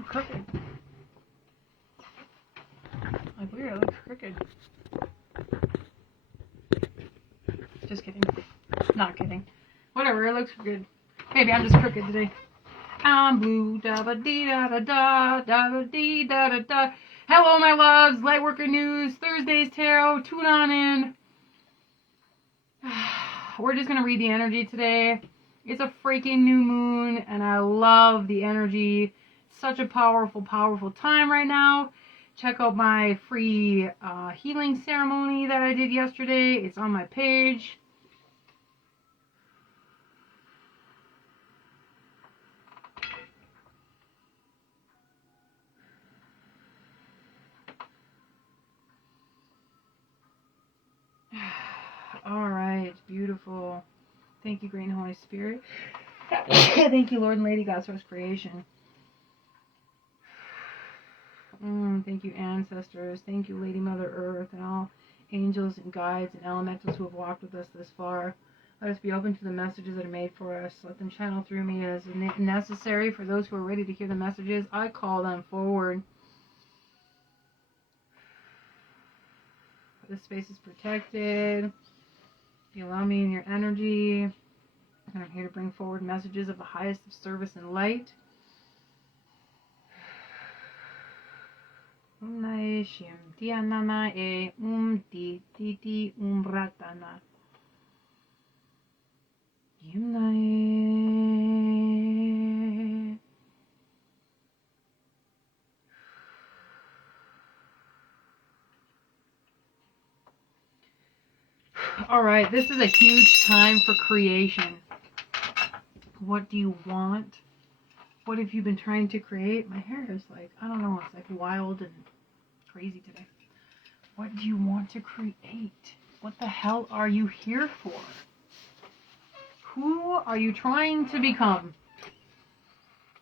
I'm crooked. Like, weird, it looks crooked. Just kidding. Not kidding. Whatever, it looks good. Maybe I'm just crooked today. I'm blue, da ba dee da da da, da ba dee da da da. Hello, my loves. Lightworker news, Thursday's tarot. Tune on in. We're just gonna read the energy today. It's a freaking new moon, and I love the energy. Such a powerful, powerful time right now. Check out my free healing ceremony that I did yesterday. It's on my page. All right, beautiful. Thank you, Great and Holy Spirit. Thank you, Lord and Lady God, Source Creation. Thank you, ancestors. Thank you, Lady Mother Earth, and all angels and guides and elementals who have walked with us this far. Let us be open to the messages that are made for us. Let them channel through me as necessary. For those who are ready to hear the messages, I call them forward. This space is protected. You allow me in your energy. And I'm here to bring forward messages of the highest of service and light. Naishim Dianana e di titi ratana. Yimnae. All right, this is a huge time for creation. What do you want? What have you been trying to create? My hair is like, I don't know, it's like wild and crazy today. What do you want to create? What the hell are you here for? Who are you trying to become?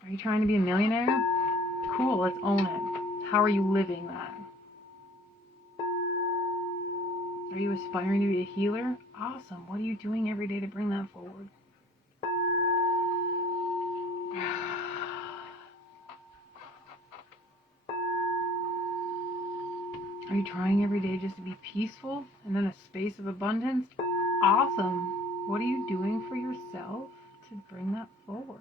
Are you trying to be a millionaire? Cool, let's own it. How are you living that? Are you aspiring to be a healer? Awesome. What are you doing every day to bring that forward? Are you trying every day just to be peaceful and in a space of abundance? Awesome. What are you doing for yourself to bring that forward?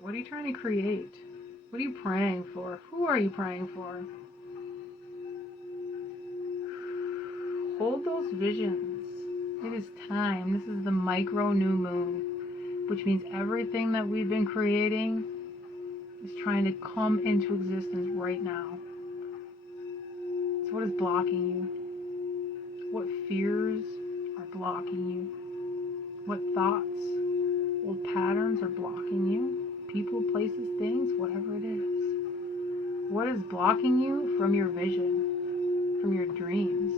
What are you trying to create? What are you praying for? Who are you praying for? Hold those visions. It is time. This is the micro new moon, which means everything that we've been creating is trying to come into existence right now. So what is blocking you? What fears are blocking you? What thoughts, old patterns are blocking you? People, places, things, whatever it is. What is blocking you from your vision, from your dreams,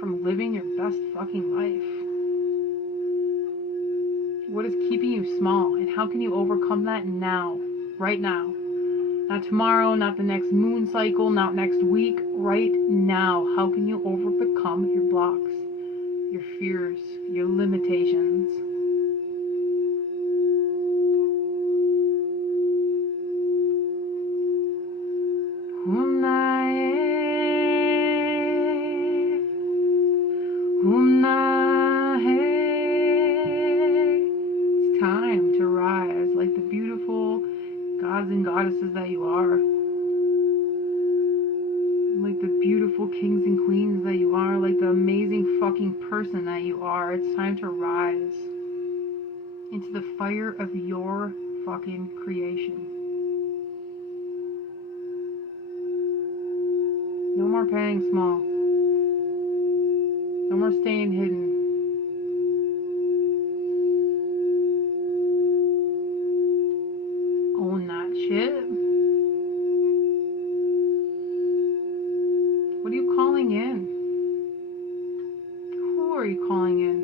from living your best fucking life? What is keeping you small, and how can you overcome that now, right now? Not tomorrow, not the next moon cycle, not next week, right now. How can you overcome your blocks, your fears, your limitations? It's time to rise like the beautiful gods and goddesses that you are. Like the beautiful kings and queens that you are. Like the amazing fucking person that you are. It's time to rise into the fire of your fucking creation. No more playing small. No more staying hidden. Own that shit. What are you calling in? Who are you calling in?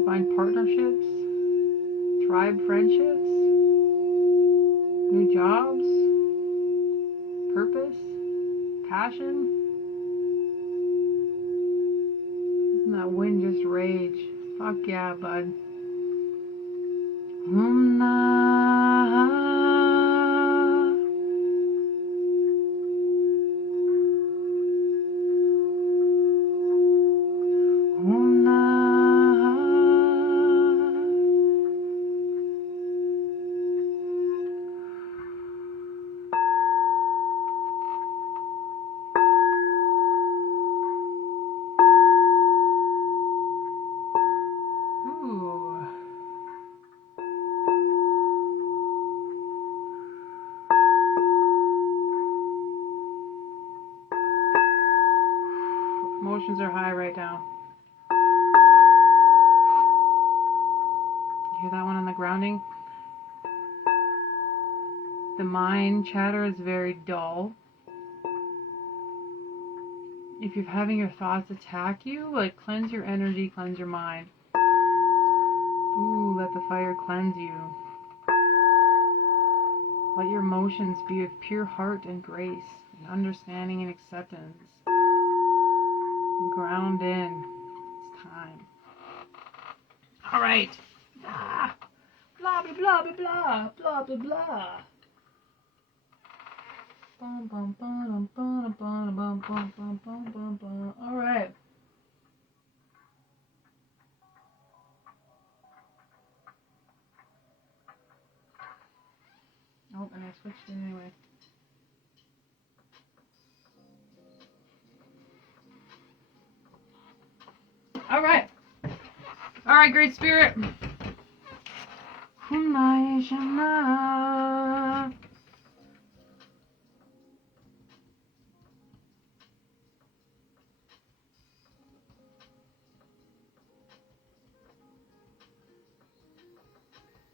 Divine partnerships? Tribe friendships? New jobs? Purpose? passion? Isn't that wind just rage? Fuck yeah, bud. Emotions are high right now. You hear that one on the grounding? The mind chatter is very dull. If you're having your thoughts attack you, like cleanse your energy, cleanse your mind. Ooh, let the fire cleanse you. Let your emotions be of pure heart and grace, and understanding and acceptance. And ground in. It's time. All right. Ah, blah, blah, blah, blah, blah, blah, blah, blah. Bum, bum, bum, bum, bum, bum, bum, bum, bum, bum, bum. All right. Oh, and I switched it anyway. All right. All right, Great Spirit.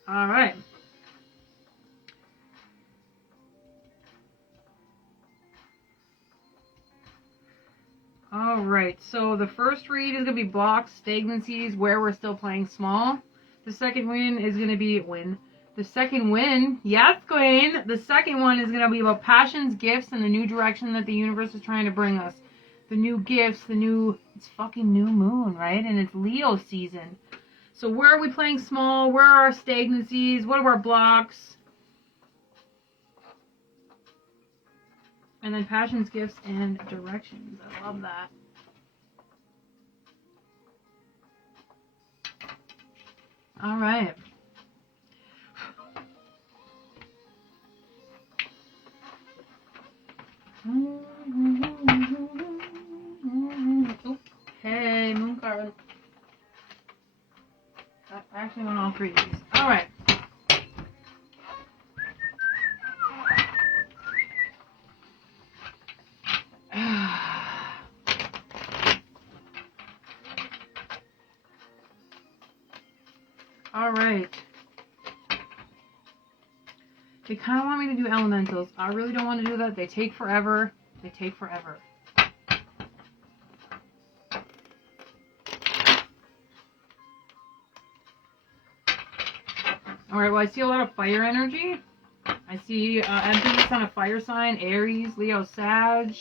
All right. All right. So the first read is going to be blocks, stagnancies, where we're still playing small. The second win is going to be win. The second win, yes, Queen. The second one is going to be about passions, gifts, and the new direction that the universe is trying to bring us. The new gifts, it's fucking new moon, right? And it's Leo season. So where are we playing small? Where are our stagnancies? What are our blocks? And then passions, gifts, and directions. I love that. All right. Hey, moon card. I actually want all three of these. All right. All right. They kind of want me to do elementals. I really don't want to do that. They take forever. They take forever. All right. Well, I see a lot of fire energy. I see emphasis on a fire sign: Aries, Leo, Sag.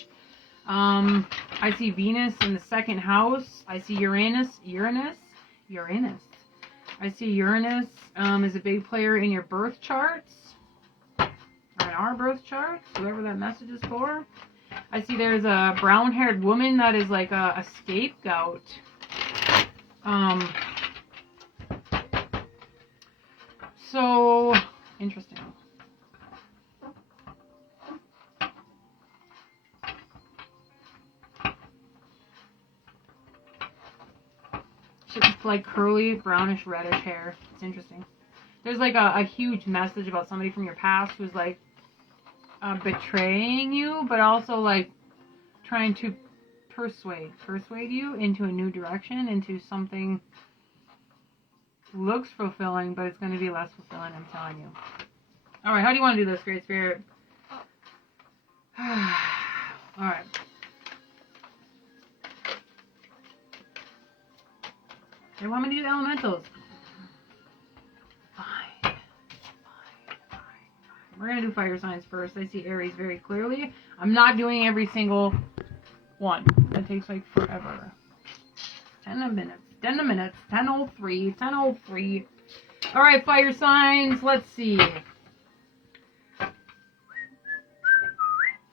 I see Venus in the second house. I see Uranus. I see Uranus as a big player in your birth charts. Or in our birth charts, whoever that message is for. I see there's a brown-haired woman that is like a scapegoat. So, interesting. She's like curly, brownish, reddish hair. It's interesting. There's like a huge message about somebody from your past who's like betraying you, but also like trying to persuade you into a new direction, into something looks fulfilling, but it's going to be less fulfilling, I'm telling you. All right, how do you want to do this, Great Spirit? All right. They want me to do elementals. Fine. We're We're going to do fire signs first. I see Aries very clearly. I'm not doing every single one. That takes like forever. 10 minutes. 10:03. 10:03. All right, fire signs. Let's see.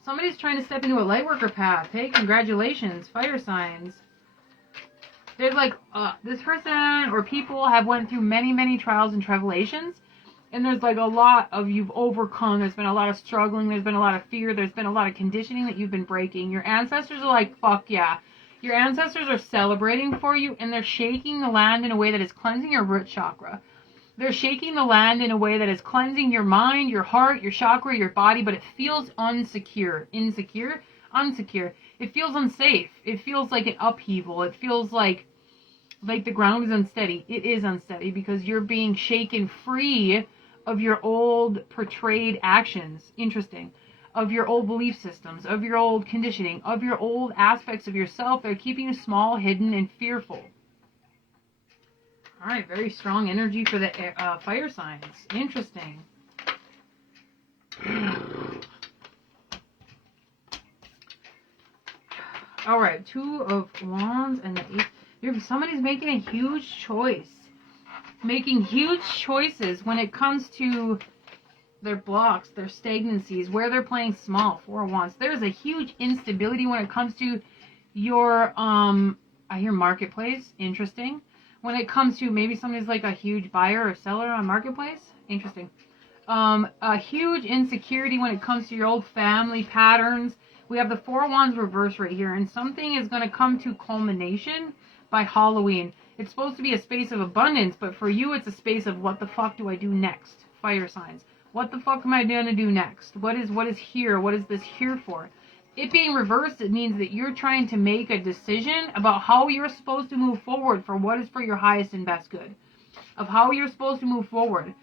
Somebody's trying to step into a Lightworker path. Hey, congratulations, fire signs. There's like, this person or people have went through many, many trials and tribulations. And there's like a lot of you've overcome. There's been a lot of struggling. There's been a lot of fear. There's been a lot of conditioning that you've been breaking. Your ancestors are like, fuck yeah. Your ancestors are celebrating for you, and they're shaking the land in a way that is cleansing your root chakra. They're shaking the land in a way that is cleansing your mind, your heart, your chakra, your body, but it feels unsecure. Insecure? Unsecure. It feels unsafe. It feels like an upheaval. It feels like the ground is unsteady. It is unsteady because you're being shaken free of your old portrayed actions. Interesting. Of your old belief systems, of your old conditioning, of your old aspects of yourself that are keeping you small, hidden, and fearful. All right, very strong energy for the fire signs. Interesting. All right, 2 of Wands and the 8. Somebody's making a huge choice. Making huge choices when it comes to their blocks, their stagnancies, where they're playing small. 4 of Wands. There's a huge instability when it comes to your, I hear marketplace. Interesting. When it comes to maybe somebody's like a huge buyer or seller on marketplace. Interesting. A huge insecurity when it comes to your old family patterns. We have the 4 of Wands reverse right here, and something is going to come to culmination by Halloween. It's supposed to be a space of abundance, but for you it's a space of what the fuck do I do next? Fire signs. What the fuck am I going to do next? What is here? What is this here for? It being reversed, it means that you're trying to make a decision about how you're supposed to move forward for what is for your highest and best good. Of how you're supposed to move forward.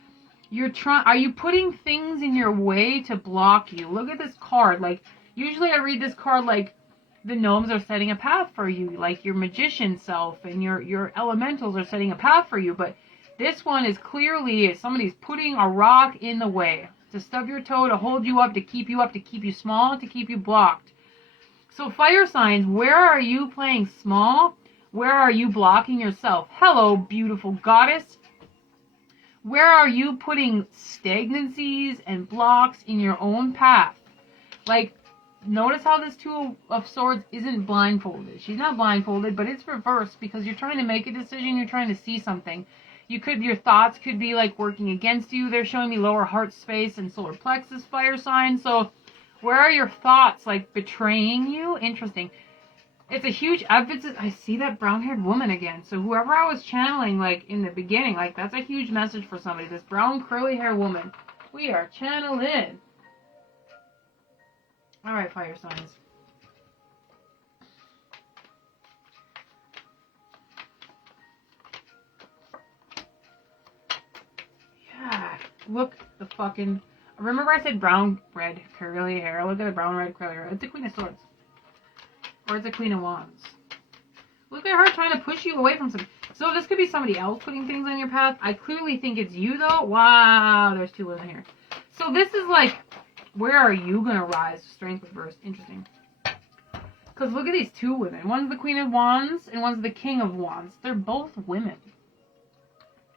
Are you putting things in your way to block you? Look at this card. Like, usually I read this card like the gnomes are setting a path for you. Like your magician self and your elementals are setting a path for you. But this one is clearly somebody's putting a rock in the way. To stub your toe, to hold you up, to keep you small, to keep you blocked. So fire signs, where are you playing small? Where are you blocking yourself? Hello, beautiful goddess. Where are you putting stagnancies and blocks in your own path? Like, notice how this 2 of Swords isn't blindfolded. She's not blindfolded, but it's reversed because you're trying to make a decision, you're trying to see something. Your thoughts could be like working against you. They're showing me lower heart space and solar plexus fire sign. So where are your thoughts like betraying you? Interesting. It's a huge emphasis. I see that brown-haired woman again. So whoever I was channeling like in the beginning, like that's a huge message for somebody. This brown curly hair woman. We are channeling. All right, fire signs. Look the fucking... Remember I said brown, red, curly hair? Look at the brown, red, curly hair. It's the Queen of Swords. Or it's the Queen of Wands. Look at her trying to push you away from something. So this could be somebody else putting things on your path. I clearly think it's you, though. Wow, there's 2 women here. So this is like, where are you going to rise? Strength reverse. Interesting. Because look at these 2 women. One's the Queen of Wands, and one's the King of Wands. They're both women.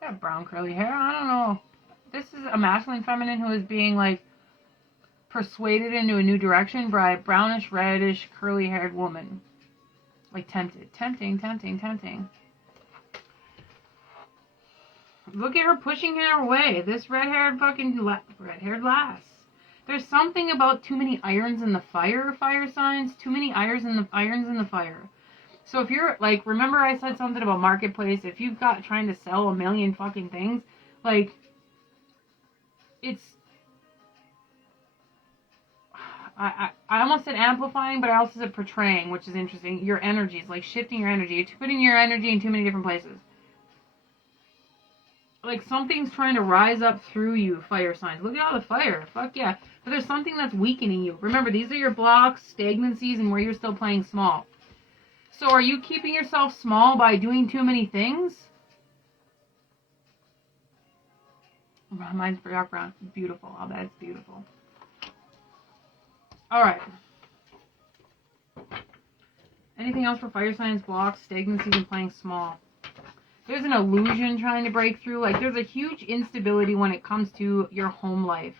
They have brown, curly hair. I don't know. This is a masculine feminine who is being like persuaded into a new direction by a brownish, reddish, curly haired woman. Like tempted. Tempting. Look at her pushing her away. This red-haired lass. There's something about too many irons in the fire signs. Too many irons in the fire. So if you're like, remember I said something about marketplace. If you've got trying to sell a million fucking things, like, it's, I almost said amplifying, but I also said portraying, which is interesting. Your energy is like shifting your energy. You're putting your energy in too many different places. Like something's trying to rise up through you, fire signs. Look at all the fire. Fuck yeah. But there's something that's weakening you. Remember, these are your blocks, stagnancies, and where you're still playing small. So are you keeping yourself small by doing too many things? Mine's dark brown. Beautiful. I'll bet it's beautiful. Alright. Anything else for fire signs, blocks, stagnancy, and playing small? There's an illusion trying to break through. Like, there's a huge instability when it comes to your home life.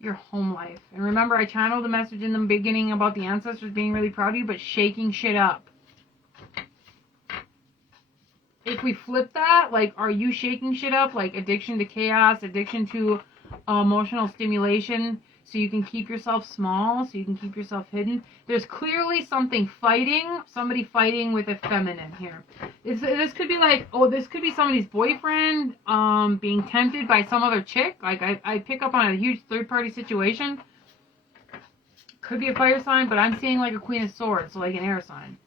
Your home life. And remember, I channeled the message in the beginning about the ancestors being really proud of you, but shaking shit up. If we flip that, like, are you shaking shit up? Like, addiction to chaos, addiction to emotional stimulation, so you can keep yourself small, so you can keep yourself hidden. There's clearly somebody fighting with a feminine here. This could be like, this could be somebody's boyfriend being tempted by some other chick. Like, I pick up on a huge third-party situation. Could be a fire sign, but I'm seeing like a Queen of Swords, so like an air sign.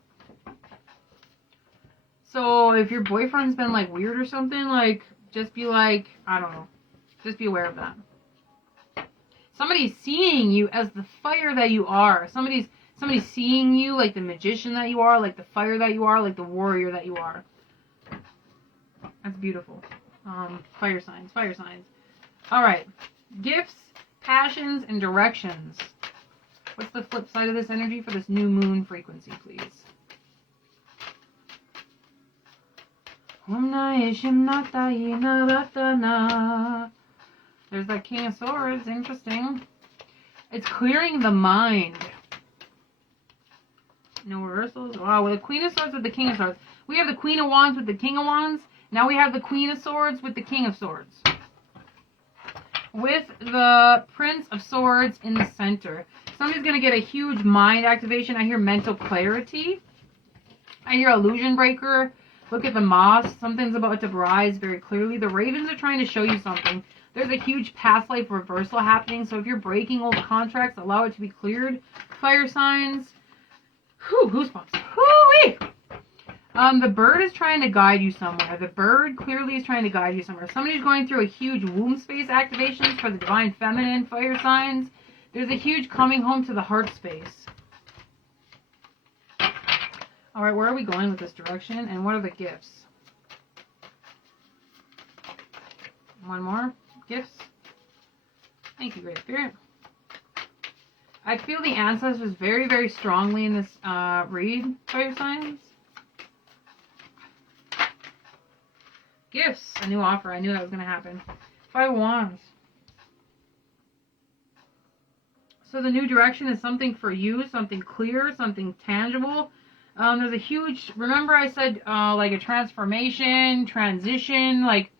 So if your boyfriend's been like weird or something, like, just be like, I don't know. Just be aware of that. Somebody's seeing you as the fire that you are. Somebody's seeing you like the magician that you are, like the fire that you are, like the warrior that you are. That's beautiful. Fire signs. Alright. Gifts, passions, and directions. What's the flip side of this energy for this new moon frequency, please? There's that King of Swords. Interesting. It's clearing the mind. No reversals. Wow, with the Queen of Swords with the King of Swords. We have the Queen of Wands with the King of Wands. Now we have the Queen of Swords with the King of Swords. With the Prince of Swords in the center. Somebody's going to get a huge mind activation. I hear mental clarity. I hear illusion breaker. Look at the moss. Something's about to rise very clearly. The ravens are trying to show you something. There's a huge past life reversal happening. So if you're breaking old contracts, allow it to be cleared. Fire signs. Whew, goosebumps. Whoo-wee! The bird is trying to guide you somewhere. The bird clearly is trying to guide you somewhere. Somebody's going through a huge womb space activations for the divine feminine fire signs. There's a huge coming home to the heart space. Alright, where are we going with this direction? And what are the gifts? One more. Gifts. Thank you, Great Spirit. I feel the ancestors very, very strongly in this read, fire signs. Gifts. A new offer. I knew that was going to happen. 5 of Wands. So the new direction is something for you, something clear, something tangible. There's a huge, remember I said like a transformation, transition, like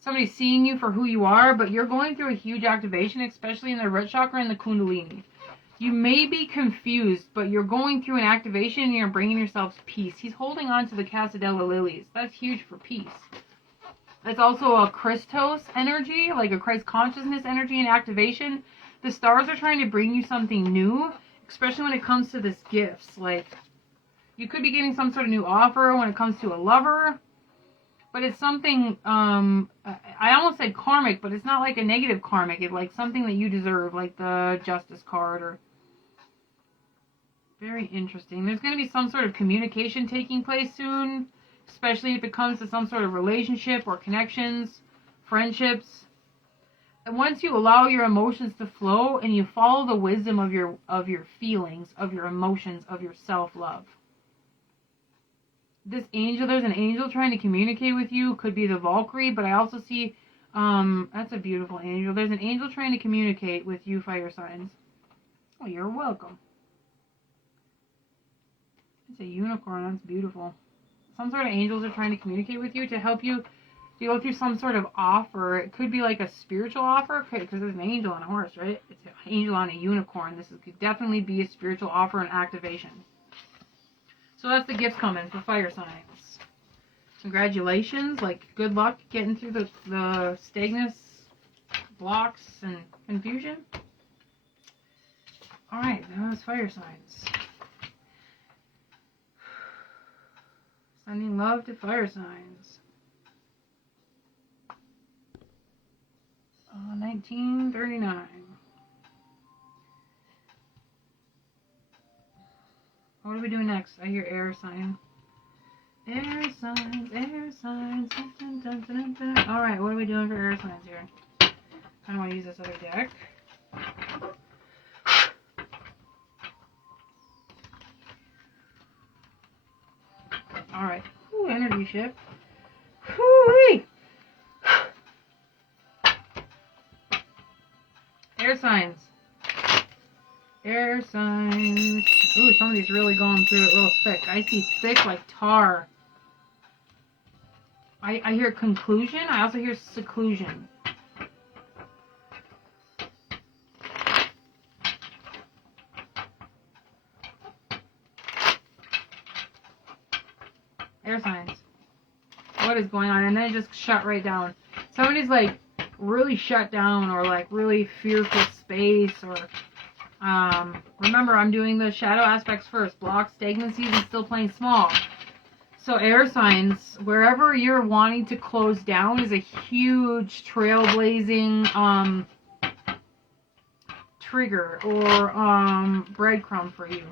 somebody's seeing you for who you are, but you're going through a huge activation, especially in the root chakra and the kundalini. You may be confused, but you're going through an activation and you're bringing yourself peace. He's holding on to the Casadella lilies. That's huge for peace. That's also a Christos energy, like a Christ consciousness energy and activation. The stars are trying to bring you something new, especially when it comes to this gifts. Like, you could be getting some sort of new offer when it comes to a lover. But it's something, I almost said karmic, but it's not like a negative karmic. It's like something that you deserve, like the Justice card. Or very interesting. There's going to be some sort of communication taking place soon, especially if it comes to some sort of relationship or connections, friendships. And once you allow your emotions to flow and you follow the wisdom of your feelings, of your emotions, of your self-love. This angel, there's an angel trying to communicate with you. Could be the Valkyrie, but I also see, that's a beautiful angel. There's an angel trying to communicate with you, fire signs. Oh, you're welcome. It's a unicorn. That's beautiful. Some sort of angels are trying to communicate with you to help you to go through some sort of offer. It could be like a spiritual offer, because there's an angel on a horse, right? It's an angel on a unicorn. Could definitely be a spiritual offer and activation. So that's the gifts coming for fire signs. Congratulations. Like, good luck getting through the stagnus, blocks, and confusion. Alright, now it's fire signs. Sending love to fire signs. 1939. What are we doing next? I hear air sign. Air signs, air signs. Dun, dun, dun, dun, dun. Alright, what are we doing for air signs here? kind of want to use this other deck. Alright. Ooh, energy shift. Whoo-wee! Air signs. Air signs. Ooh, somebody's really going through it real thick. I see thick like tar. I hear conclusion. I also hear seclusion. Air signs. What is going on? And then it just shut right down. Somebody's like really shut down, or like really fearful space, or remember, I'm doing the shadow aspects first. Blocks, stagnancies, and still playing small. So air signs, wherever you're wanting to close down is a huge trailblazing trigger or breadcrumb for you.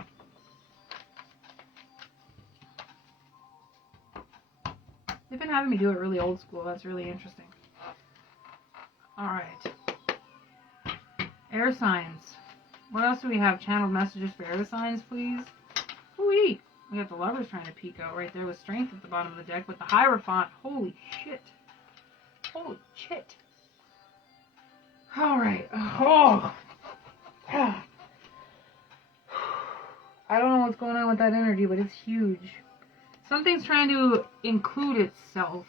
They've been having me do it really old school. That's really interesting. Alright. Air signs. What else do we have? Channeled messages for air signs, please. Ooh-wee. We got the Lovers trying to peek out right there with Strength at the bottom of the deck with the Hierophant. Holy shit. Holy shit. Alright. Oh. I don't know what's going on with that energy, but it's huge. Something's trying to include itself.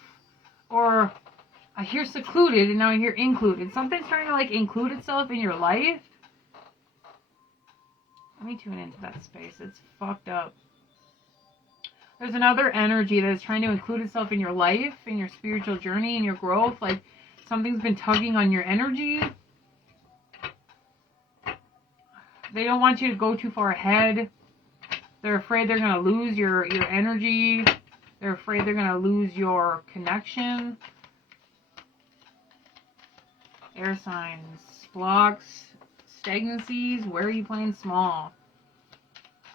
Or I hear secluded and now I hear included. Something's trying to like include itself in your life. Let me tune into that space. It's fucked up. There's another energy that is trying to include itself in your life, in your spiritual journey, in your growth. Like something's been tugging on your energy. They don't want you to go too far ahead. They're afraid they're going to lose your energy. They're afraid they're going to lose your connection. Air signs, blocks, stagnancies. Where are you playing small?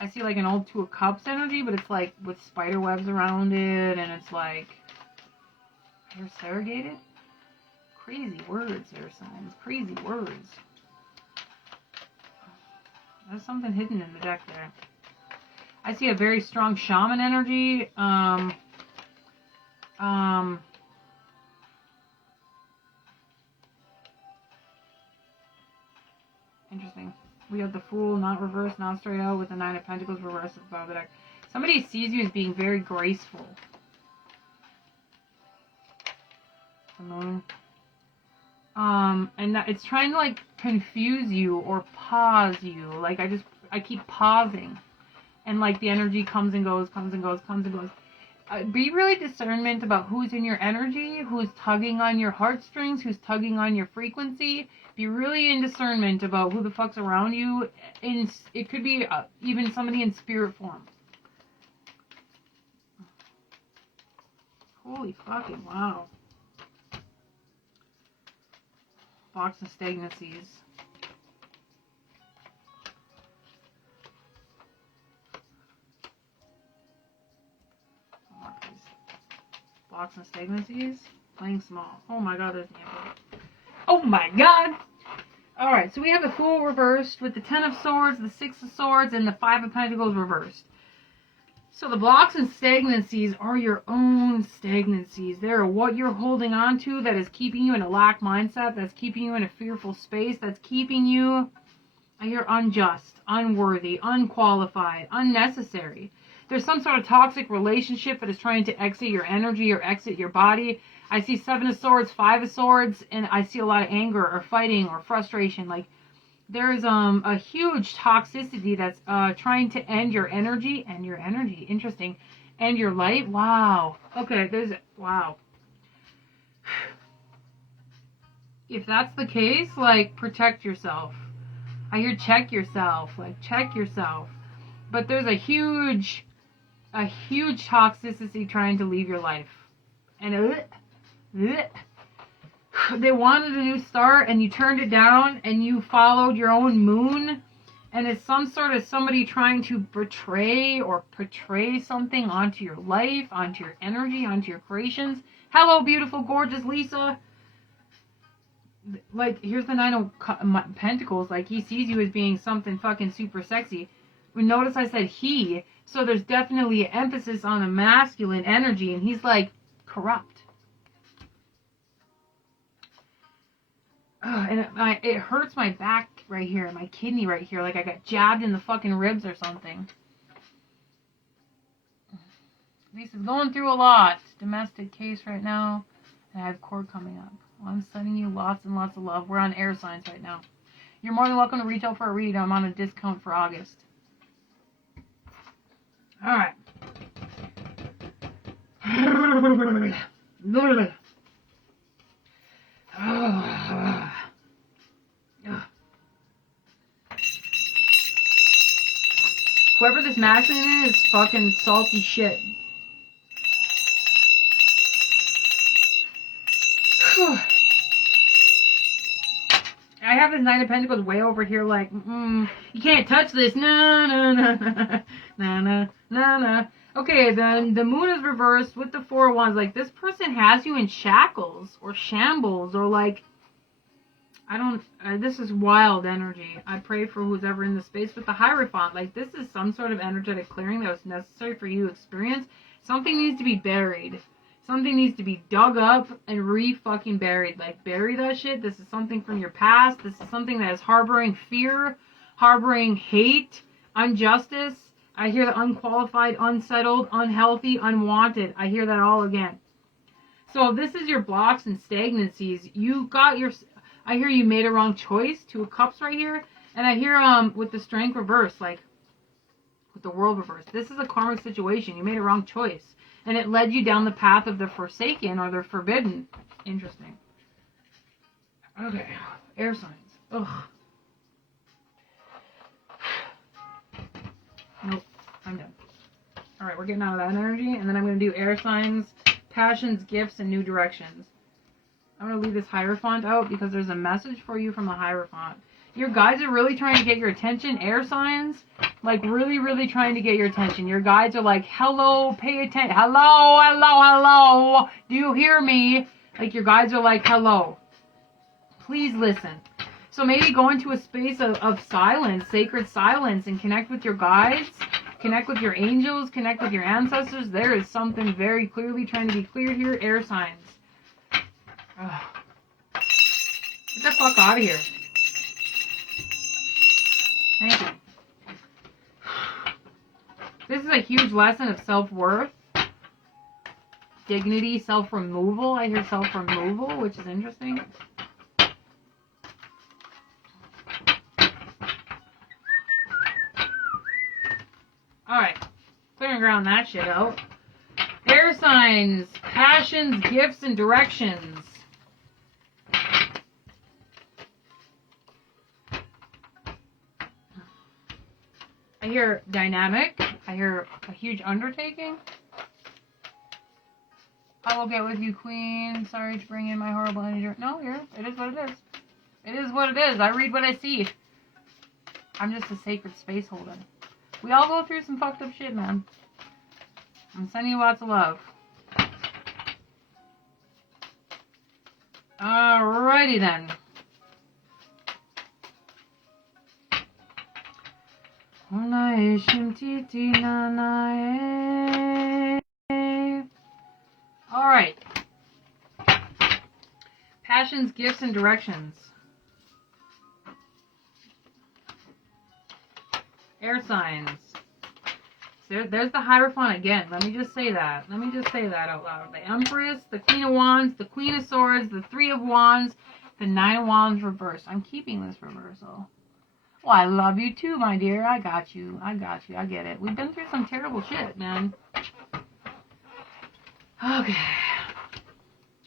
I see like an old Two of Cups energy, but it's like with spider webs around it, and it's like you're surrogated. Crazy words, air signs. Crazy words. There's something hidden in the deck there. I see a very strong shaman energy. Interesting. We have the Fool, not reversed, not straight out, with the Nine of Pentacles reversed at the bottom of the deck. Somebody sees you as being very graceful. The Moon. And that it's trying to like confuse you or pause you. Like I keep pausing. And like the energy comes and goes, comes and goes, comes and goes. Be really discernment about who's in your energy, who's tugging on your heartstrings, who's tugging on your frequency. Be really in discernment about who the fuck's around you. And it could be even somebody in spirit form. Holy fucking wow. Blocks and stagnancies. Blocks and stagnancies. Playing small. Oh my god, there's the Emperor. Oh my god! Alright, so we have the Fool reversed with the Ten of Swords, the Six of Swords, and the Five of Pentacles reversed. So the blocks and stagnancies are your own stagnancies. They're what you're holding on to that is keeping you in a lack mindset, that's keeping you in a fearful space, that's keeping you, I hear, unjust, unworthy, unqualified, unnecessary. There's some sort of toxic relationship that is trying to exit your energy or exit your body. I see Seven of Swords, Five of Swords, and I see a lot of anger or fighting or frustration. Like, there's a huge toxicity that's trying to end your energy. End your energy. Interesting. End your light. Wow. Okay, wow. If that's the case, like, protect yourself. I hear check yourself. Like, check yourself. But there's a huge toxicity trying to leave your life. And they wanted a new start and you turned it down and you followed your own moon, and it's some sort of somebody trying to betray or portray something onto your life, onto your energy, onto your creations. Hello, beautiful, gorgeous Lisa. like, here's the Nine of Pentacles. Like, he sees you as being something fucking super sexy. Notice I said he, so there's definitely an emphasis on a masculine energy, and he's, like, corrupt. And it hurts my back right here, my kidney right here, like I got jabbed in the fucking ribs or something. Lisa's going through a lot. Domestic case right now, and I have cord coming up. Well, I'm sending you lots and lots of love. We're on air signs right now. You're more than welcome to reach out for a read. I'm on a discount for August. All right. Whoever this masculine is fucking salty shit. I have this Nine of Pentacles way over here, like, you can't touch this. No, no, no, no, no, no, no. Okay, then the moon is reversed with the Four of Wands. Like, this person has you in shackles or shambles or, like, I don't, this is wild energy. I pray for who's ever in the space with the Hierophant. Like, this is some sort of energetic clearing that was necessary for you to experience. Something needs to be buried. Something needs to be dug up and re-fucking buried. Like, bury that shit. This is something from your past. This is something that is harboring fear, harboring hate, injustice. I hear the unqualified, unsettled, unhealthy, unwanted. I hear that all again. So if this is your blocks and stagnancies, you got your... I hear you made a wrong choice. Two of Cups right here. And I hear with the Strength reverse, like, with the World reverse. This is a karmic situation. You made a wrong choice. And it led you down the path of the Forsaken or the Forbidden. Interesting. Okay. Air signs. Ugh. Nope. I'm done. Alright, we're getting out of that energy. And then I'm going to do air signs, passions, gifts, and new directions. I'm going to leave this Hierophant out because there's a message for you from the Hierophant. Your guides are really trying to get your attention. Air signs, like really, really trying to get your attention. Your guides are like, hello, pay attention. Hello, hello, hello. Do you hear me? Like your guides are like, hello. Please listen. So maybe go into a space of silence, sacred silence, and connect with your guides. Connect with your angels. Connect with your ancestors. There is something very clearly trying to be cleared here. Air signs. Ugh. Get the fuck out of here. Thank you. This is a huge lesson of self-worth, dignity, self-removal. I hear self-removal, which is interesting. Alright. Clearing ground that shit out. Air signs, passions, gifts, and directions. I hear dynamic. I hear a huge undertaking. I will get with you, Queen. Sorry to bring in my horrible energy. No, it is what it is. It is what it is. I read what I see. I'm just a sacred space holder. We all go through some fucked up shit, man. I'm sending you lots of love. Alrighty then. Alright. Passions, gifts, and directions. Air signs. There's the Hierophant again. Let me just say that. Let me just say that out loud. The Empress, the Queen of Wands, the Queen of Swords, the Three of Wands, the Nine of Wands reversed. I'm keeping this reversal. Well, I love you too, my dear. I got you. I got you. I get it. We've been through some terrible shit, man. Okay.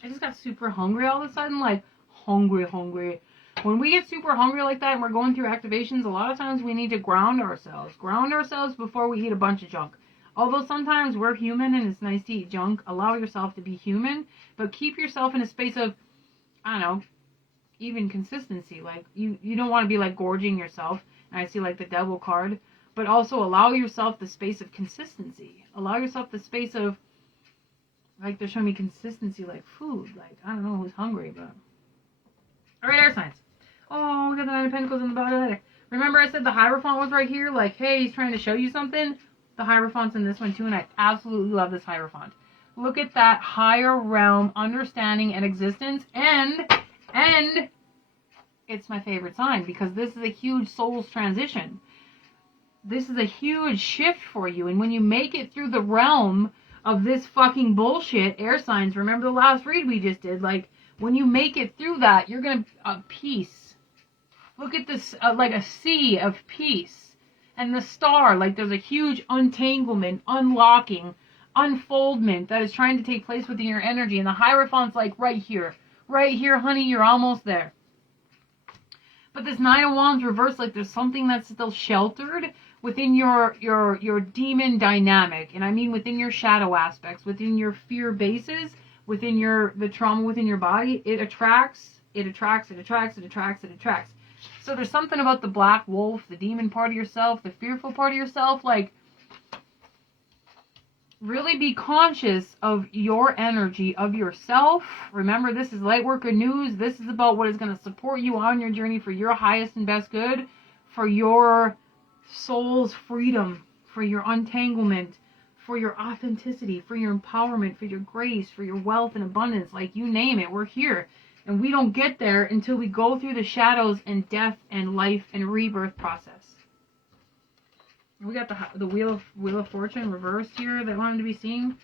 I just got super hungry all of a sudden. Like, hungry. When we get super hungry like that and we're going through activations, a lot of times we need to ground ourselves. Ground ourselves before we eat a bunch of junk. Although sometimes we're human and it's nice to eat junk, allow yourself to be human, but keep yourself in a space of, I don't know, even consistency. Like, you don't want to be, like, gorging yourself. And I see, like, the devil card. But also allow yourself the space of consistency. Allow yourself the space of, like, they're showing me consistency, like food. Like, I don't know who's hungry, but... All right, air signs. Oh, we got the Nine of Pentacles in the bottom. Remember I said the Hierophant was right here? Like, hey, he's trying to show you something? The Hierophant's in this one too, and I absolutely love this Hierophant. Look at that higher realm understanding and existence, and it's my favorite sign because this is a huge soul's transition. This is a huge shift for you, and when you make it through the realm of this fucking bullshit, air signs, remember the last read we just did, like, when you make it through that, you're gonna, peace. Look at this, like a sea of peace. And the star, like there's a huge untanglement, unlocking, unfoldment that is trying to take place within your energy. And the Hierophant's like, right here, honey, you're almost there. But this Nine of Wands reversed, like there's something that's still sheltered within your demon dynamic. And I mean within your shadow aspects, within your fear bases, within the trauma within your body. It attracts. So there's something about the black wolf, the demon part of yourself, the fearful part of yourself, like, really be conscious of your energy, of yourself. Remember, this is Lightworker News. This is about what is going to support you on your journey for your highest and best good, for your soul's freedom, for your untanglement, for your authenticity, for your empowerment, for your grace, for your wealth and abundance. Like, you name it, we're here. And we don't get there until we go through the shadows and death and life and rebirth process. We got the Wheel of Fortune reversed here that wanted to be seen.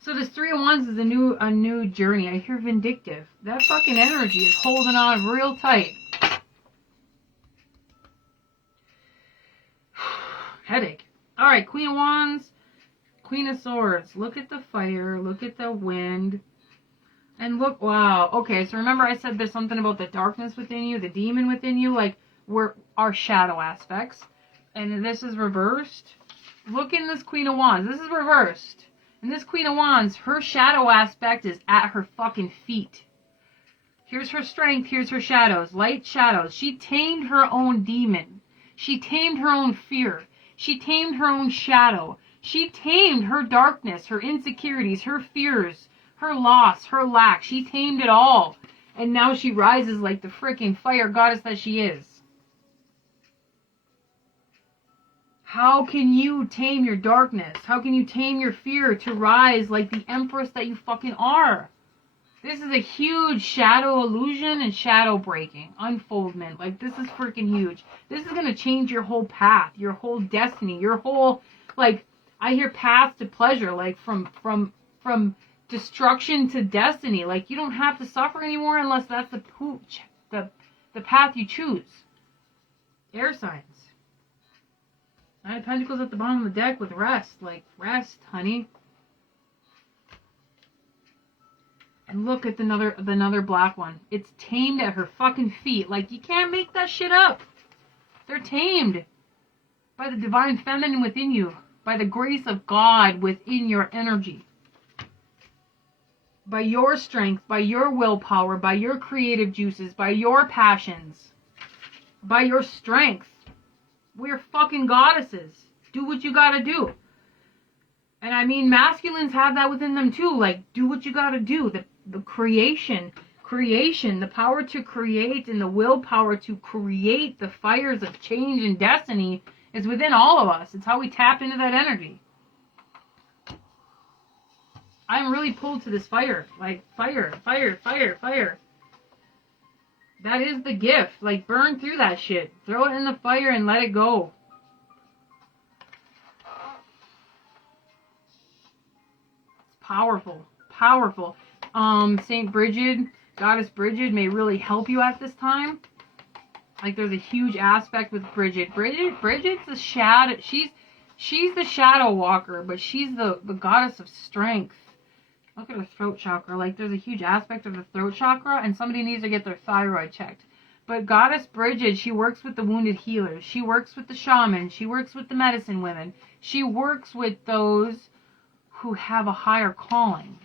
So this Three of Wands is a new journey. I hear vindictive. That fucking energy is holding on real tight. Headache. All right, Queen of Wands, Queen of Swords. Look at the fire. Look at the wind. And look, wow. Okay, so remember I said there's something about the darkness within you, the demon within you, like we're our shadow aspects. And this is reversed. Look in this Queen of Wands. This is reversed. And this Queen of Wands, her shadow aspect is at her fucking feet. Here's her strength. Here's her shadows. Light shadows. She tamed her own demon. She tamed her own fear. She tamed her own shadow. She tamed her darkness, her insecurities, her fears, her loss, her lack. She tamed it all. And now she rises like the freaking fire goddess that she is. How can you tame your darkness? How can you tame your fear to rise like the empress that you fucking are? This is a huge shadow illusion and shadow breaking. Unfoldment. Like, this is freaking huge. This is going to change your whole path, your whole destiny, your whole, like, I hear path to pleasure, like from destruction to destiny. Like, you don't have to suffer anymore unless that's the path you choose. Air signs. Nine of Pentacles at the bottom of the deck with rest. Like, rest, honey. And look at another black one. It's tamed at her fucking feet. Like, you can't make that shit up. They're tamed by the divine feminine within you. By the grace of God within your energy. By your strength, by your willpower, by your creative juices, by your passions, by your strength. We're fucking goddesses. Do what you gotta do. And I mean, masculines have that within them too. Like, do what you gotta do. The creation, the power to create and the willpower to create the fires of change and destiny is within all of us. It's how we tap into that energy. I'm really pulled to this fire. Like, fire. That is the gift. Like, burn through that shit. Throw it in the fire and let it go. It's powerful. Powerful. Saint Bridget, Goddess Bridget may really help you at this time. Like, there's a huge aspect with Bridget. Bridget's the shadow. She's the shadow walker, but she's the goddess of strength. Look at her throat chakra. Like, there's a huge aspect of the throat chakra, and somebody needs to get their thyroid checked. But Goddess Bridget, she works with the wounded healers. She works with the shamans. She works with the medicine women. She works with those who have a higher calling.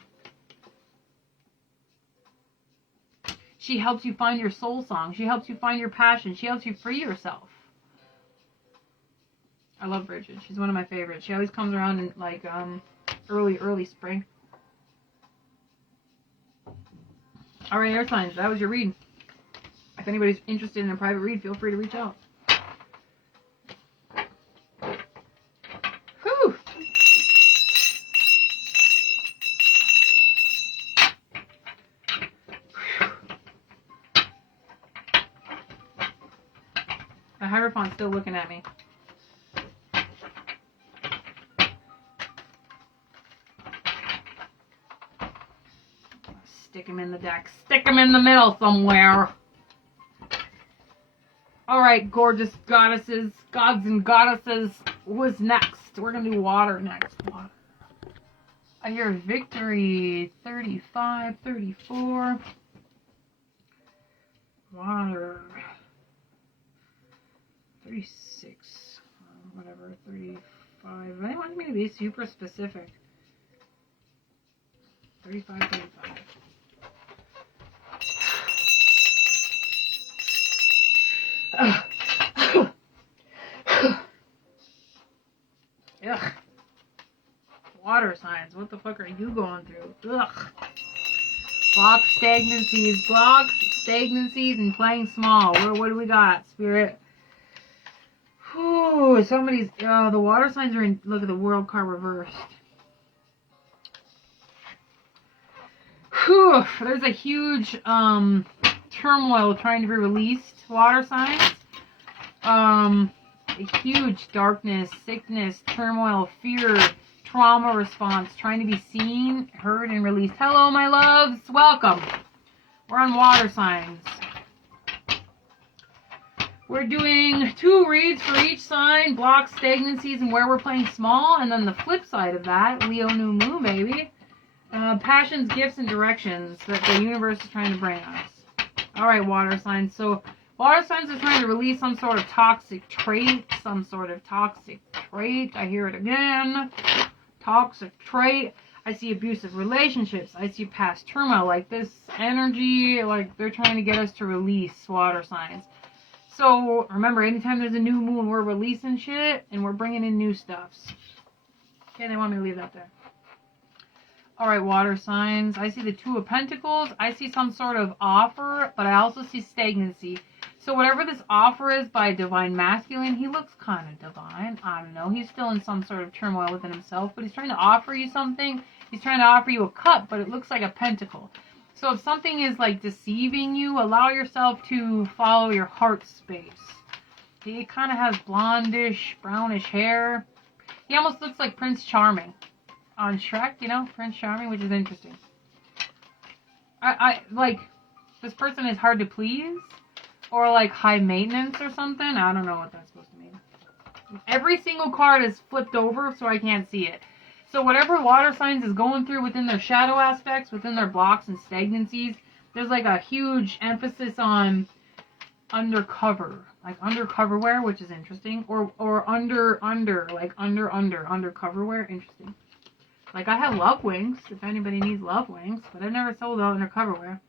She helps you find your soul song. She helps you find your passion. She helps you free yourself. I love Bridget. She's one of my favorites. She always comes around in, like, early spring. All right, air signs. That was your read. If anybody's interested in a private read, feel free to reach out. Whew. The Hierophant's still looking at me. Stick him in the deck. Stick him in the middle somewhere. Alright, gorgeous goddesses, gods and goddesses. What's next? We're going to do water next. Water. I hear victory. 35, 34. Water. 36. Whatever, 35. They want me to be super specific. 35, 35. Ugh. Water signs. What the fuck are you going through? Ugh. Blocks, stagnancies, and playing small. What do we got, Spirit? Whew, somebody's. The water signs are in. Look at the World card reversed. Whew, there's a huge turmoil trying to be released. Water signs. A huge darkness, sickness, turmoil, fear, trauma response, trying to be seen, heard, and released. Hello, my loves. Welcome. We're on water signs. We're doing 2 reads for each sign, blocks, stagnancies, and where we're playing small. And then the flip side of that, Leo New Moon, baby. Passions, gifts, and directions that the universe is trying to bring us. All right, water signs. So water signs are trying to release some sort of toxic trait. I hear it again. Toxic trait. I see abusive relationships. I see past turmoil. Like this energy, like they're trying to get us to release water signs. So remember, anytime there's a new moon, we're releasing shit and we're bringing in new stuffs. Okay, they want me to leave that there. All right, water signs. I see the 2 of Pentacles. I see some sort of offer, but I also see stagnancy. So whatever this offer is by Divine Masculine, he looks kind of divine. I don't know. He's still in some sort of turmoil within himself, but he's trying to offer you something. He's trying to offer you a cup, but it looks like a pentacle. So if something is like deceiving you, allow yourself to follow your heart space. He kind of has blondish, brownish hair. He almost looks like Prince Charming on Shrek, you know, Prince Charming, which is interesting. I like, this person is hard to please, or like high maintenance or something. I don't know what that's supposed to mean. Every single card is flipped over, so I can't see it. So whatever water signs is going through within their shadow aspects, within their blocks and stagnancies, there's like a huge emphasis on undercover, like undercover wear, which is interesting, or undercover wear, interesting. Like, I have love wings, if anybody needs love wings, but I've never sold undercover wear.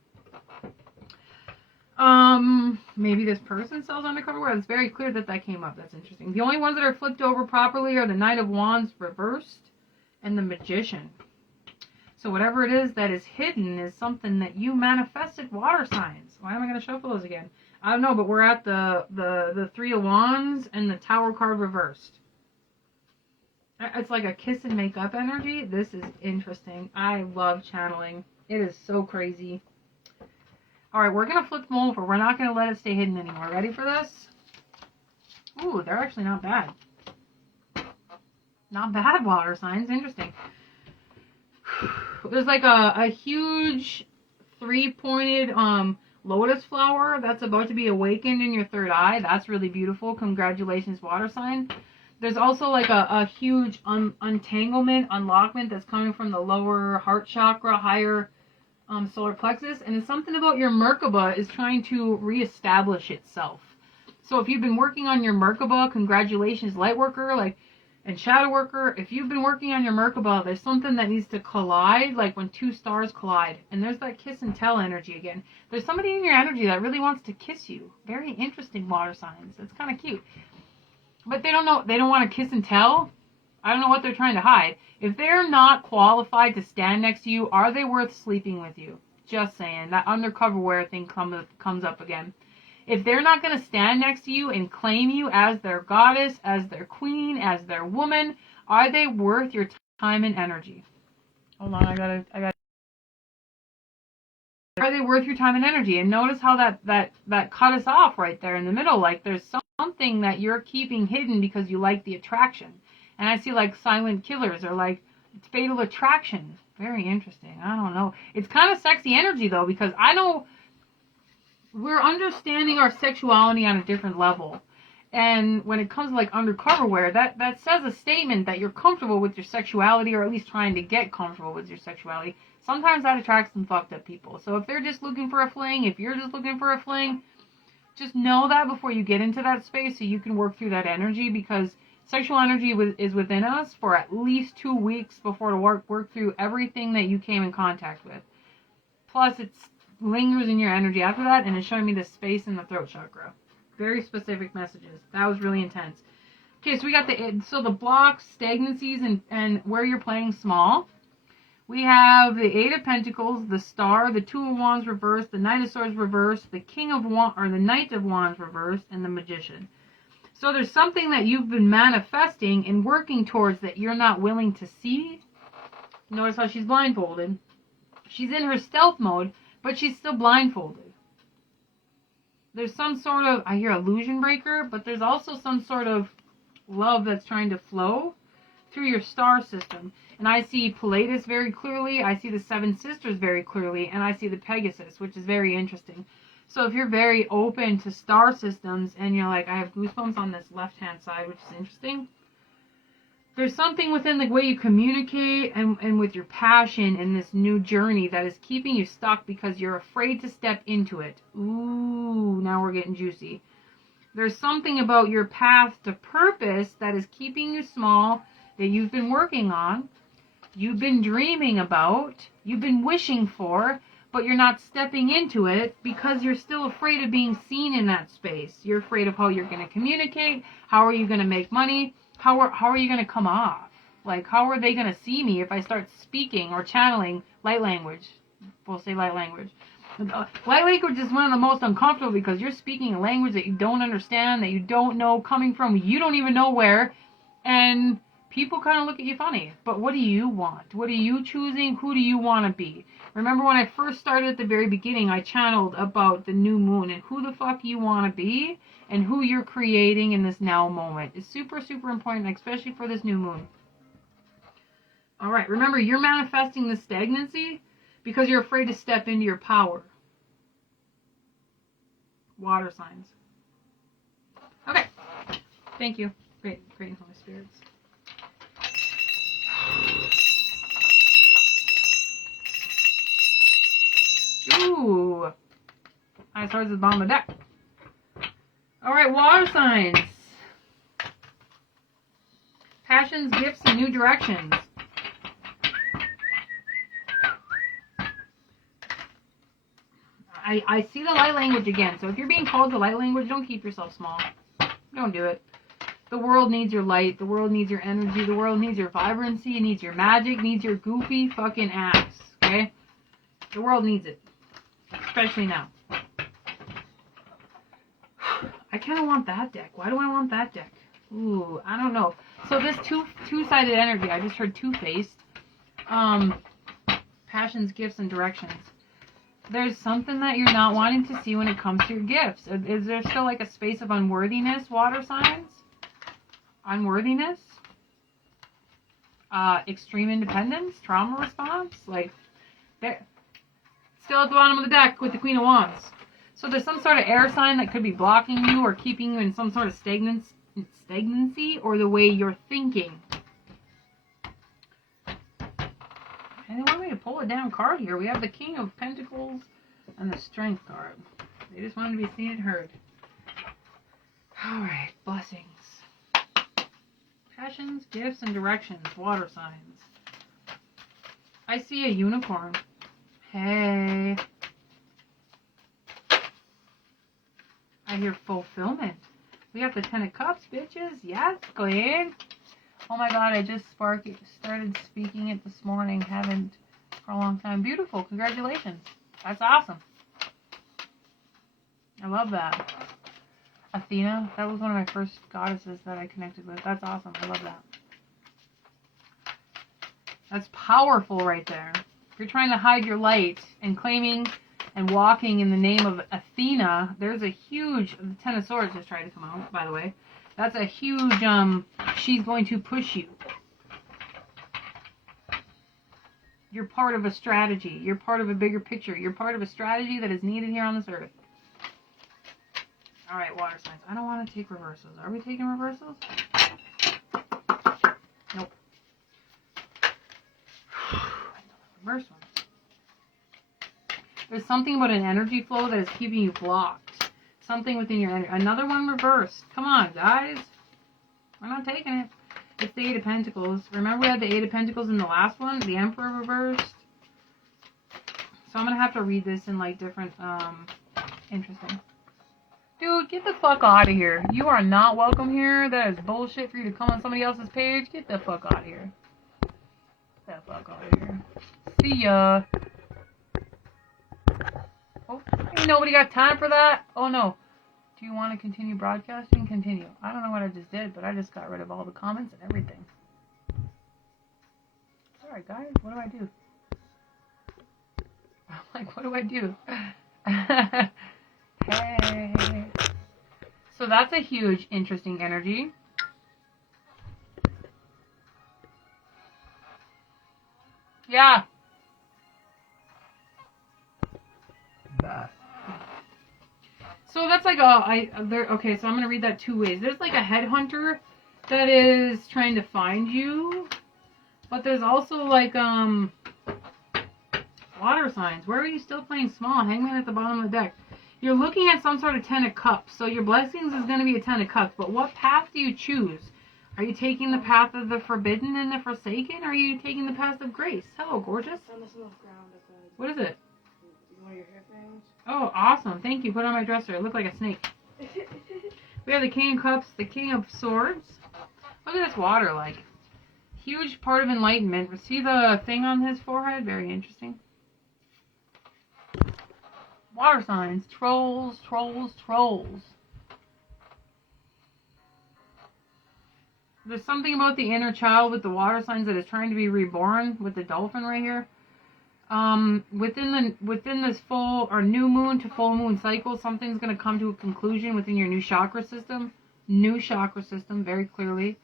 Maybe this person sells undercover wear. It's very clear that came up. That's interesting. The only ones that are flipped over properly are the Knight of Wands reversed and the Magician. So whatever it is that is hidden is something that you manifested, water signs. Why am I going to shuffle those again? I don't know, but we're at the 3 of Wands and the Tower card reversed. It's like a kiss and make up energy. This is interesting. I love channeling. It is so crazy. Alright, we're going to flip them over. We're not going to let it stay hidden anymore. Ready for this? Ooh, they're actually not bad. Not bad, water signs. Interesting. There's like a huge 3-pointed lotus flower that's about to be awakened in your 3rd eye. That's really beautiful. Congratulations, water sign. There's also like a huge untanglement, unlockment that's coming from the lower heart chakra, higher solar plexus. And it's something about your Merkaba is trying to reestablish itself. So if you've been working on your Merkaba, congratulations, Lightworker, and Shadow Worker. If you've been working on your Merkaba, there's something that needs to collide, like when 2 stars collide. And there's that kiss and tell energy again. There's somebody in your energy that really wants to kiss you. Very interesting, water signs. It's kind of cute. But they don't know, they don't want to kiss and tell. I don't know what they're trying to hide. If they're not qualified to stand next to you, are they worth sleeping with you? Just saying. That undercover wear thing comes up again. If they're not going to stand next to you and claim you as their goddess, as their queen, as their woman, are they worth your time and energy? Hold on, I gotta. Are they worth your time and energy? And notice how that cut us off right there in the middle. Like there's something that you're keeping hidden because you like the attraction. And I see like silent killers or like fatal attraction. Very interesting. I don't know. It's kind of sexy energy though, because I know we're understanding our sexuality on a different level. And when it comes to like undercover wear, that says a statement that you're comfortable with your sexuality, or at least trying to get comfortable with your sexuality. Sometimes that attracts some fucked up people. So if they're just looking for a fling, if you're just looking for a fling, just know that before you get into that space so you can work through that energy, because sexual energy is within us for at least 2 weeks before to work through everything that you came in contact with. Plus, it lingers in your energy after that, and it's showing me the space in the throat chakra. Very specific messages. That was really intense. Okay, so we got the blocks, stagnancies, and where you're playing small. We have the Eight of Pentacles, the Star, the Two of Wands reversed, the Knight of Swords reversed, the King of Wands, or the Knight of Wands reversed, and the Magician. So there's something that you've been manifesting and working towards that you're not willing to see. Notice how she's blindfolded. She's in her stealth mode, but she's still blindfolded. There's some sort of, I hear illusion breaker, but there's also some sort of love that's trying to flow through your star system. And I see Pallades very clearly, I see the Seven Sisters very clearly, and I see the Pegasus, which is very interesting. So if you're very open to star systems, and you're like, I have goosebumps on this left-hand side, which is interesting. There's something within the way you communicate and with your passion in this new journey that is keeping you stuck because you're afraid to step into it. Ooh, now we're getting juicy. There's something about your path to purpose that is keeping you small, that you've been working on, you've been dreaming about, you've been wishing for, but you're not stepping into it because you're still afraid of being seen in that space. You're afraid of how you're going to communicate, how are you going to make money, how are you going to come off? Like, how are they going to see me if I start speaking or channeling light language? We'll say light language. Light language is one of the most uncomfortable because you're speaking a language that you don't understand, that you don't know, coming from you don't even know where, and people kind of look at you funny. But what do you want? What are you choosing? Who do you want to be? Remember when I first started at the very beginning, I channeled about the new moon and who the fuck you want to be and who you're creating in this now moment. It's super, super important, especially for this new moon. All right, remember, you're manifesting the stagnancy because you're afraid to step into your power. Water signs. Okay. Thank you. Great and Holy Spirits. Ooh. Nice cards at the bottom of the deck. Alright, water signs. Passions, gifts, and new directions. I see the light language again. So if you're being called to light language, don't keep yourself small. Don't do it. The world needs your light. The world needs your energy. The world needs your vibrancy. It needs your magic. It needs your goofy fucking ass. Okay? The world needs it. Especially now. I kind of want that deck. Why do I want that deck? Ooh, I don't know. So this two-sided energy, I just heard two-faced. Passions, gifts, and directions. There's something that you're not wanting to see when it comes to your gifts. Is there still like a space of unworthiness, water signs? Unworthiness? Extreme independence? Trauma response? Like, there. Still at the bottom of the deck with the Queen of Wands. So there's some sort of air sign that could be blocking you or keeping you in some sort of stagnancy or the way you're thinking. And they want me to pull a damn card here. We have the King of Pentacles and the Strength card. They just wanted to be seen and heard. Alright, blessings. Passions, gifts, and directions. Water signs. I see a unicorn. Hey. I hear fulfillment. We have the Ten of Cups, bitches. Yes, Queen. Oh my god, I just started speaking it this morning. Haven't for a long time. Beautiful. Congratulations. That's awesome. I love that. Athena, that was one of my first goddesses that I connected with. That's awesome. I love that. That's powerful right there. If you're trying to hide your light and claiming and walking in the name of Athena, there's a huge, the Ten of Swords just tried to come out, by the way. That's a huge, she's going to push you. You're part of a strategy. You're part of a bigger picture. You're part of a strategy that is needed here on this earth. All right, water signs. I don't want to take reversals. Are we taking reversals? Nope. Reverse one. There's something about an energy flow that is keeping you blocked. Something within your energy. Another one reversed. Come on, guys. We're not taking it. It's the Eight of Pentacles. Remember we had the Eight of Pentacles in the last one? The Emperor reversed. So I'm going to have to read this in like different, interesting. Dude, get the fuck out of here. You are not welcome here. That is bullshit for you to come on somebody else's page. Get the fuck out of here. Get the fuck out of here. See ya. Oh, ain't nobody got time for that? Oh no. Do you want to continue broadcasting? Continue. I don't know what I just did, but I just got rid of all the comments and everything. Sorry guys, what do I do? I'm like, what do I do? Hey. So that's a huge, interesting energy. Yeah. That. So that's like okay, so I'm going to read that two ways. There's like a headhunter that is trying to find you. But there's also like, water signs. Where are you still playing small? Hangman at the bottom of the deck. You're looking at some sort of Ten of Cups. So your blessings is going to be a Ten of Cups. But what path do you choose? Are you taking the path of the forbidden and the forsaken? Or are you taking the path of grace? Hello, gorgeous. What is it? One of your hair things. Oh, awesome. Thank you. Put it on my dresser. It looked like a snake. We have the King of Cups, the King of Swords. Look at this water, like. Huge part of enlightenment. See the thing on his forehead? Very interesting. Water signs. Trolls, trolls, trolls. There's something about the inner child with the water signs that is trying to be reborn with the dolphin right here. Within this full or new moon to full moon cycle, something's going to come to a conclusion within your new chakra system. New chakra system, very clearly.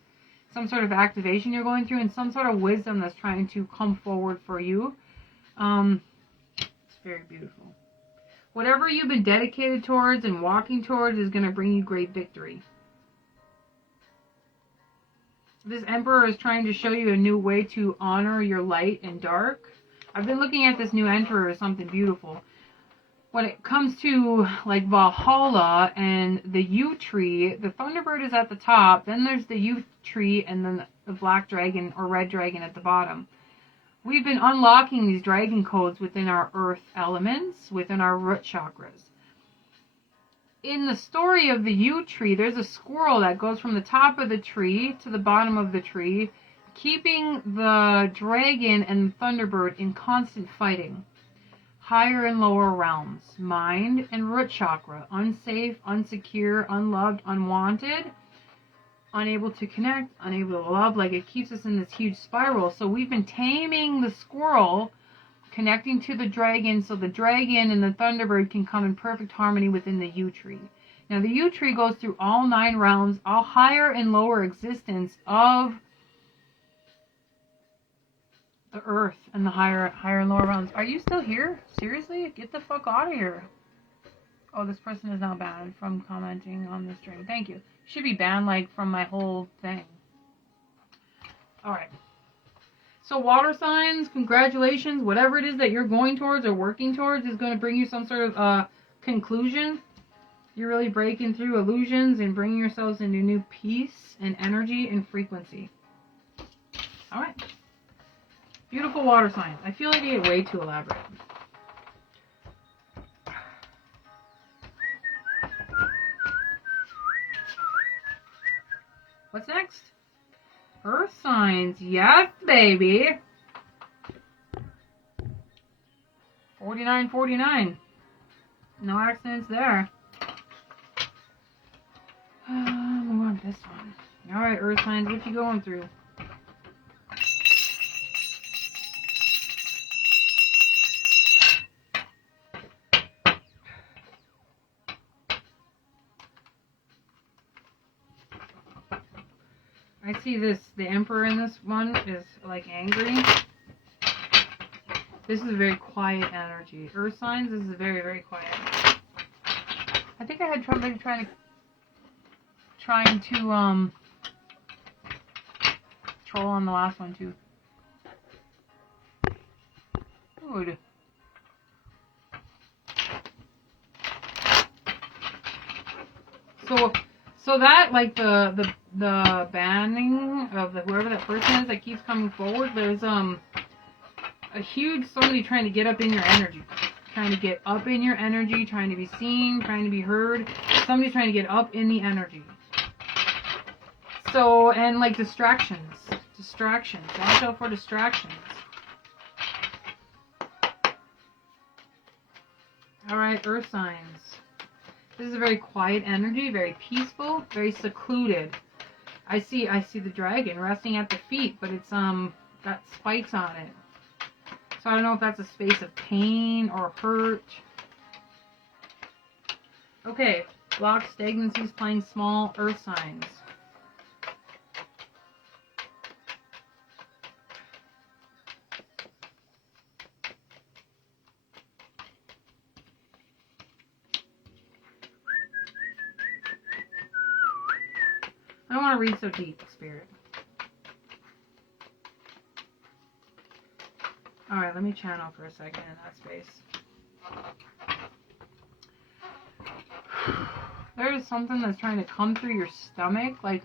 Some sort of activation you're going through and some sort of wisdom that's trying to come forward for you. It's very beautiful. Whatever you've been dedicated towards and walking towards is going to bring you great victory. This Emperor is trying to show you a new way to honor your light and dark. I've been looking at this new Emperor as something beautiful. When it comes to like Valhalla and the yew tree, the Thunderbird is at the top, then there's the yew tree, and then the black dragon or red dragon at the bottom. We've been unlocking these dragon codes within our earth elements, within our root chakras. In the story of the yew tree, there's a squirrel that goes from the top of the tree to the bottom of the tree, keeping the dragon and the Thunderbird in constant fighting. Higher and lower realms, mind and root chakra, unsafe, unsecure, unloved, unwanted, unable to connect, unable to love, like it keeps us in this huge spiral. So we've been taming the squirrel, connecting to the dragon, so the dragon and the Thunderbird can come in perfect harmony within the yew tree. Now the yew tree goes through all 9 realms, all higher and lower existence of the earth and the higher and lower realms. Are you still here? Seriously? Get the fuck out of here. Oh, this person is now banned from commenting on this stream. Thank you. Should be banned like from my whole thing. Alright. So water signs, congratulations. Whatever it is that you're going towards or working towards is going to bring you some sort of conclusion. You're really breaking through illusions and bringing yourselves into new peace and energy and frequency. Alright. Beautiful water signs. I feel like I get way too elaborate. What's next? Earth signs. Yes, baby. 49.49. No accidents there. Move on to this one. Alright, Earth signs, what you going through? I see this, the Emperor in this one is like angry. This is a very quiet energy. Earth signs, this is very, very quiet. I think I had trouble trying to troll on the last one too. Good. So that, like the banning of whoever that person is that keeps coming forward, there's a huge somebody trying to get up in your energy. Trying to get up in your energy, trying to be seen, trying to be heard. Somebody's trying to get up in the energy. So, and like distractions. Distractions. Watch out for distractions. Alright, Earth signs. This is a very quiet energy, very peaceful, very secluded. I see the dragon resting at the feet, but it's got spikes on it. So I don't know if that's a space of pain or hurt. Okay, block stagnancies, playing small, Earth signs. I don't want to read so deep, Spirit. Alright, let me channel for a second in that space. There is something that's trying to come through your stomach, like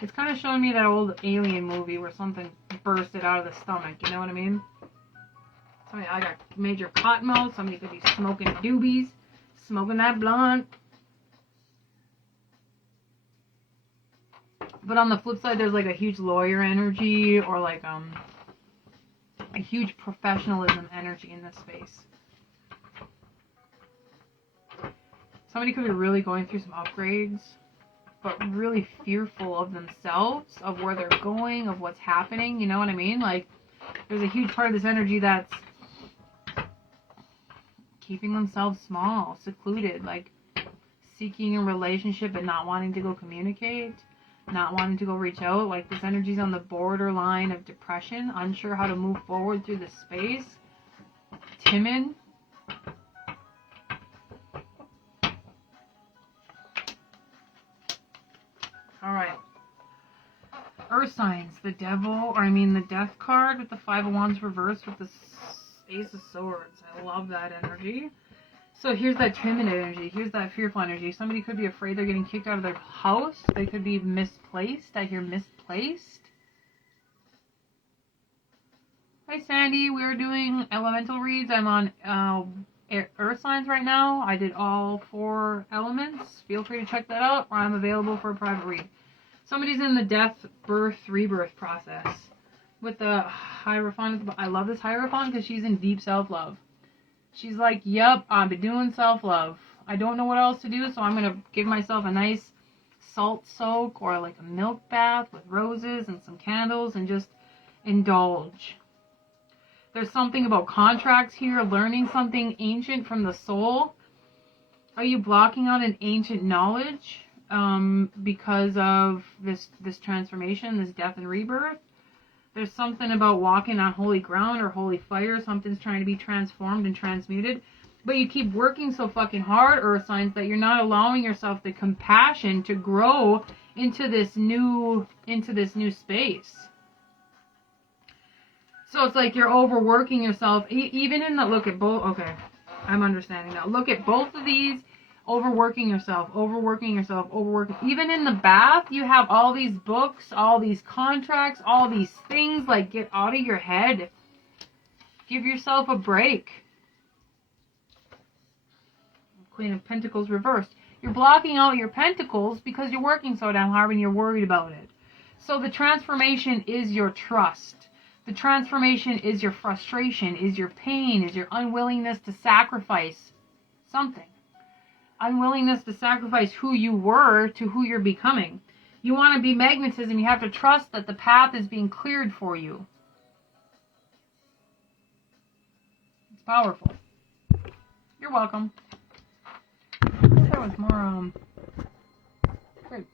it's kind of showing me that old Alien movie where something bursted out of the stomach, you know what I mean? I got major cotton mouth, somebody could be smoking doobies, smoking that blunt. But on the flip side, there's like a huge lawyer energy or like a huge professionalism energy in this space. Somebody could be really going through some upgrades, but really fearful of themselves, of where they're going, of what's happening, you know what I mean? Like, there's a huge part of this energy that's keeping themselves small, secluded, like seeking a relationship and not wanting to go communicate. Not wanting to go reach out, like this energy's on the borderline of depression, unsure how to move forward through the space, timid. Alright. Earth signs, the devil, the death card with the Five of Wands reversed with the Ace of Swords. I love that energy. So here's that timid energy. Here's that fearful energy. Somebody could be afraid they're getting kicked out of their house. They could be misplaced. I hear misplaced. Hi Sandy, we're doing elemental reads. I'm on earth signs right now. I did all 4 elements. Feel free to check that out, or I'm available for a private read. Somebody's in the death, birth, rebirth process. With the Hierophant. I love this Hierophant because she's in deep self-love. She's like, yep, I've been doing self-love. I don't know what else to do, so I'm going to give myself a nice salt soak or like a milk bath with roses and some candles and just indulge. There's something about contracts here, learning something ancient from the soul. Are you blocking out an ancient knowledge because of this transformation, this death and rebirth? There's something about walking on holy ground or holy fire. Something's trying to be transformed and transmuted. But you keep working so fucking hard, Earth signs, that you're not allowing yourself the compassion to grow into this new space. So it's like you're overworking yourself. Even in the, look at both, okay, I'm understanding now. Look at both of these. Overworking yourself. Even in the bath, you have all these books, all these contracts, all these things. Like, get out of your head. Give yourself a break. Queen of Pentacles reversed. You're blocking out your pentacles because you're working so damn hard and you're worried about it. So the transformation is your trust. The transformation is your frustration, is your pain, is your unwillingness to sacrifice something. Unwillingness to sacrifice who you were to who you're becoming. You want to be magnetism, you have to trust that the path is being cleared for you. It's powerful. You're welcome. I wish that was more, great.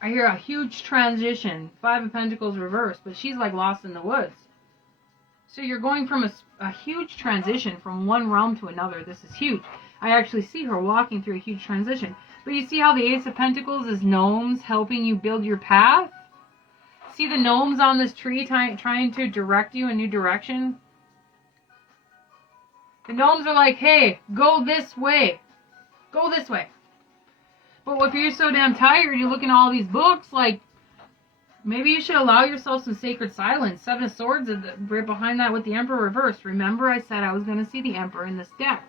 I hear a huge transition. 5 of Pentacles reversed, but she's like lost in the woods. So you're going from a huge transition from one realm to another. This is huge. I actually see her walking through a huge transition. But you see how the Ace of Pentacles is gnomes helping you build your path? See the gnomes on this tree trying to direct you in a new direction? The gnomes are like, hey, go this way. Go this way. But if you're so damn tired, you're looking at all these books, like, maybe you should allow yourself some sacred silence. 7 of Swords is right behind that with the Emperor reversed. Remember I said I was going to see the Emperor in this deck.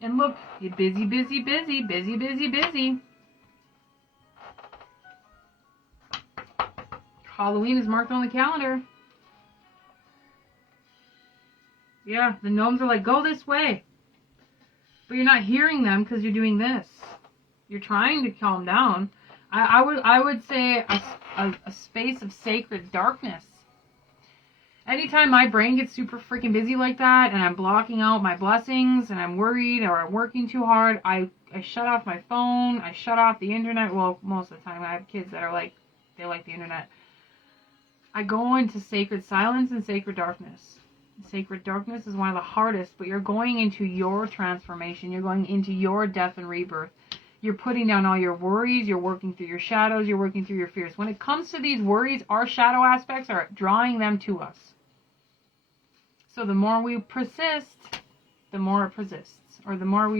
And look, you're busy, busy, busy, busy, busy, busy. Halloween is marked on the calendar. Yeah, the gnomes are like, go this way. But you're not hearing them because you're doing this. You're trying to calm down. I would say a space of sacred darkness. Anytime my brain gets super freaking busy like that and I'm blocking out my blessings and I'm worried or I'm working too hard, I shut off my phone. I shut off the internet. Well, most of the time I have kids that are like, they like the internet. I go into sacred silence and sacred darkness. Sacred darkness is one of the hardest, but you're going into your transformation. You're going into your death and rebirth. You're putting down all your worries. You're working through your shadows. You're working through your fears. When it comes to these worries, our shadow aspects are drawing them to us. So the more we persist, the more it persists. Or the more we